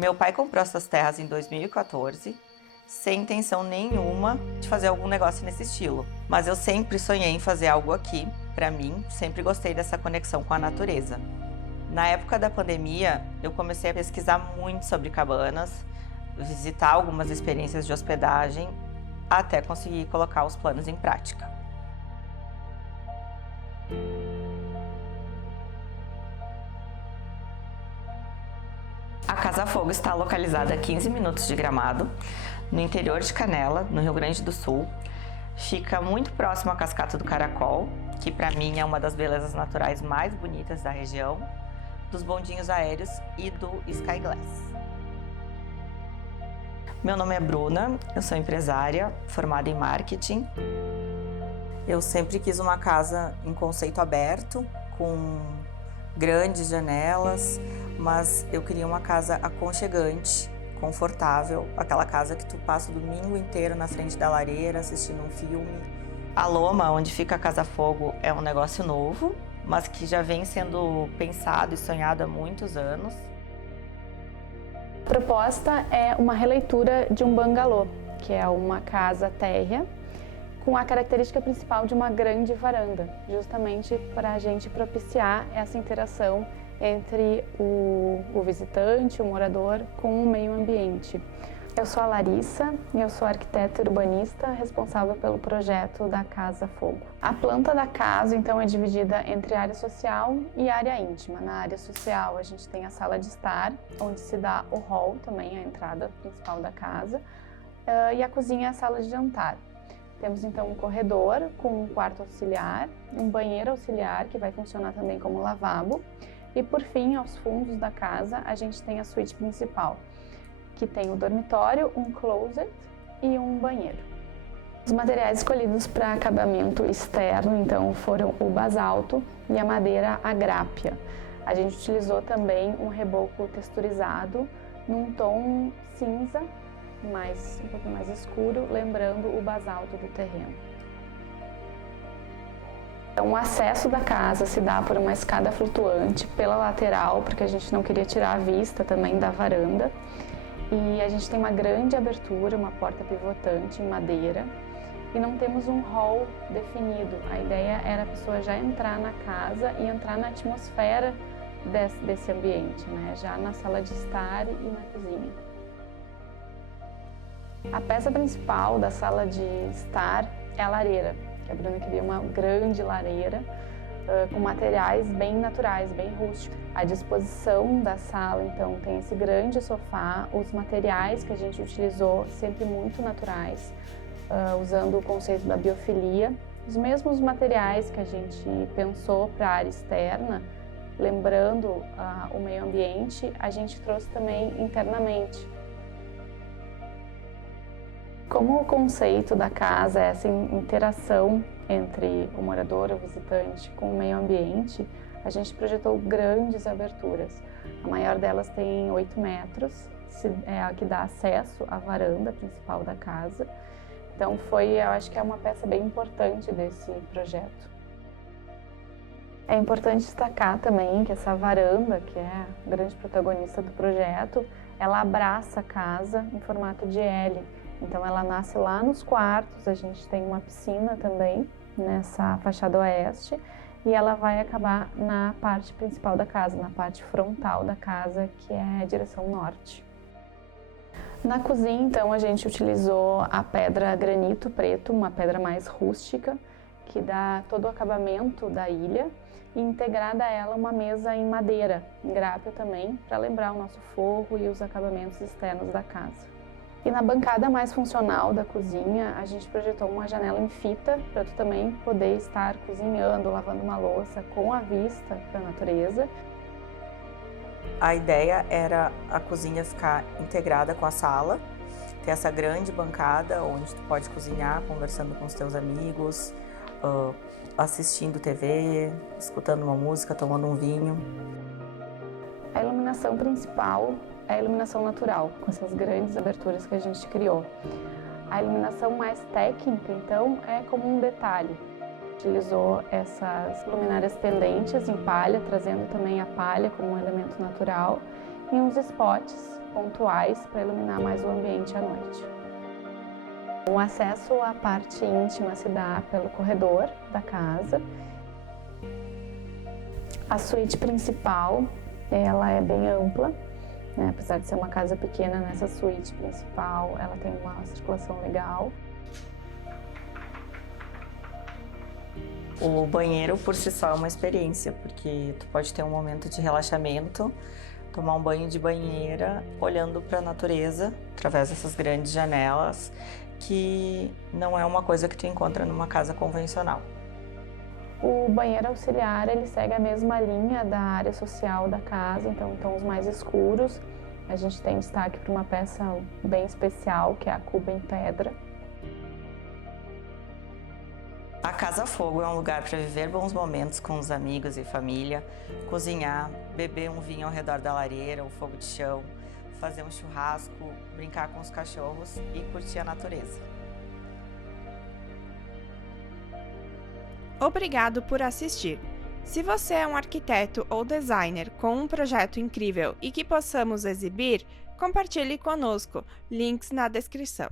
Meu pai comprou essas terras em 2014, sem intenção nenhuma de fazer algum negócio nesse estilo. Mas eu sempre sonhei em fazer algo aqui, para mim, sempre gostei dessa conexão com a natureza. Na época da pandemia, eu comecei a pesquisar muito sobre cabanas, visitar algumas experiências de hospedagem, até conseguir colocar os planos em prática. A Casa Fogo está localizada a 15 minutos de Gramado, no interior de Canela, no Rio Grande do Sul. Fica muito próximo à Cascata do Caracol, que para mim é uma das belezas naturais mais bonitas da região, dos bondinhos aéreos e do Sky Glass. Meu nome é Bruna, eu sou empresária, formada em marketing. Eu sempre quis uma casa em conceito aberto, com grandes janelas, mas eu queria uma casa aconchegante, confortável, aquela casa que tu passa o domingo inteiro na frente da lareira assistindo um filme. A Loma, onde fica a Casa Fogo, é um negócio novo, mas que já vem sendo pensado e sonhado há muitos anos. A proposta é uma releitura de um bangalô, que é uma casa térrea, com a característica principal de uma grande varanda, justamente para a gente propiciar essa interação entre o visitante, o morador, com o meio ambiente. Eu sou a Larissa e eu sou arquiteta urbanista responsável pelo projeto da Casa Fogo. A planta da casa, então, é dividida entre área social e área íntima. Na área social, a gente tem a sala de estar, onde se dá o hall, também a entrada principal da casa, e a cozinha é a sala de jantar. Temos então um corredor com um quarto auxiliar, um banheiro auxiliar que vai funcionar também como lavabo e, por fim, aos fundos da casa, a gente tem a suíte principal, que tem o dormitório, um closet e um banheiro. Os materiais escolhidos para acabamento externo, então, foram o basalto e a madeira agrápia. A gente utilizou também um reboco texturizado num tom cinza, um pouquinho mais escuro, lembrando o basalto do terreno. Então, o acesso da casa se dá por uma escada flutuante pela lateral, porque a gente não queria tirar a vista também da varanda. E a gente tem uma grande abertura, uma porta pivotante em madeira, e não temos um hall definido. A ideia era a pessoa já entrar na casa e entrar na atmosfera desse ambiente, né? Já na sala de estar e na cozinha. A peça principal da sala de estar é a lareira, que a Bruna queria uma grande lareira com materiais bem naturais, bem rústicos. A disposição da sala, então, tem esse grande sofá, os materiais que a gente utilizou sempre muito naturais, usando o conceito da biofilia. Os mesmos materiais que a gente pensou para a área externa, lembrando o meio ambiente, a gente trouxe também internamente. Como o conceito da casa é essa interação entre o morador, o visitante, com o meio ambiente, a gente projetou grandes aberturas. A maior delas tem 8 metros, é a que dá acesso à varanda principal da casa. Então eu acho que é uma peça bem importante desse projeto. É importante destacar também que essa varanda, que é a grande protagonista do projeto, ela abraça a casa em formato de L. Então ela nasce lá nos quartos, a gente tem uma piscina também nessa fachada oeste e ela vai acabar na parte principal da casa, na parte frontal da casa, que é a direção norte. Na cozinha, então, a gente utilizou a pedra granito preto, uma pedra mais rústica, que dá todo o acabamento da ilha, e integrada a ela uma mesa em madeira, em grápia também, para lembrar o nosso forro e os acabamentos externos da casa. E na bancada mais funcional da cozinha, a gente projetou uma janela em fita para tu também poder estar cozinhando, lavando uma louça com a vista para a natureza. A ideia era a cozinha ficar integrada com a sala, ter essa grande bancada onde tu pode cozinhar, conversando com os teus amigos, assistindo TV, escutando uma música, tomando um vinho. A iluminação principal é a iluminação natural, com essas grandes aberturas que a gente criou. A iluminação mais técnica, então, é como um detalhe. Utilizou essas luminárias pendentes em palha, trazendo também a palha como um elemento natural, e uns spots pontuais para iluminar mais o ambiente à noite. O acesso à parte íntima se dá pelo corredor da casa. A suíte principal, ela é bem ampla, né? Apesar de ser uma casa pequena, nessa suíte principal ela tem uma circulação legal. O banheiro por si só é uma experiência, porque tu pode ter um momento de relaxamento, tomar um banho de banheira, olhando para a natureza, através dessas grandes janelas, que não é uma coisa que tu encontra numa casa convencional. O banheiro auxiliar, ele segue a mesma linha da área social da casa, então tons mais escuros. A gente tem destaque para uma peça bem especial, que é a cuba em pedra. A Casa Fogo é um lugar para viver bons momentos com os amigos e família, cozinhar, beber um vinho ao redor da lareira ou fogo de chão, fazer um churrasco, brincar com os cachorros e curtir a natureza. Obrigado por assistir. Se você é um arquiteto ou designer com um projeto incrível e que possamos exibir, compartilhe conosco. Links na descrição.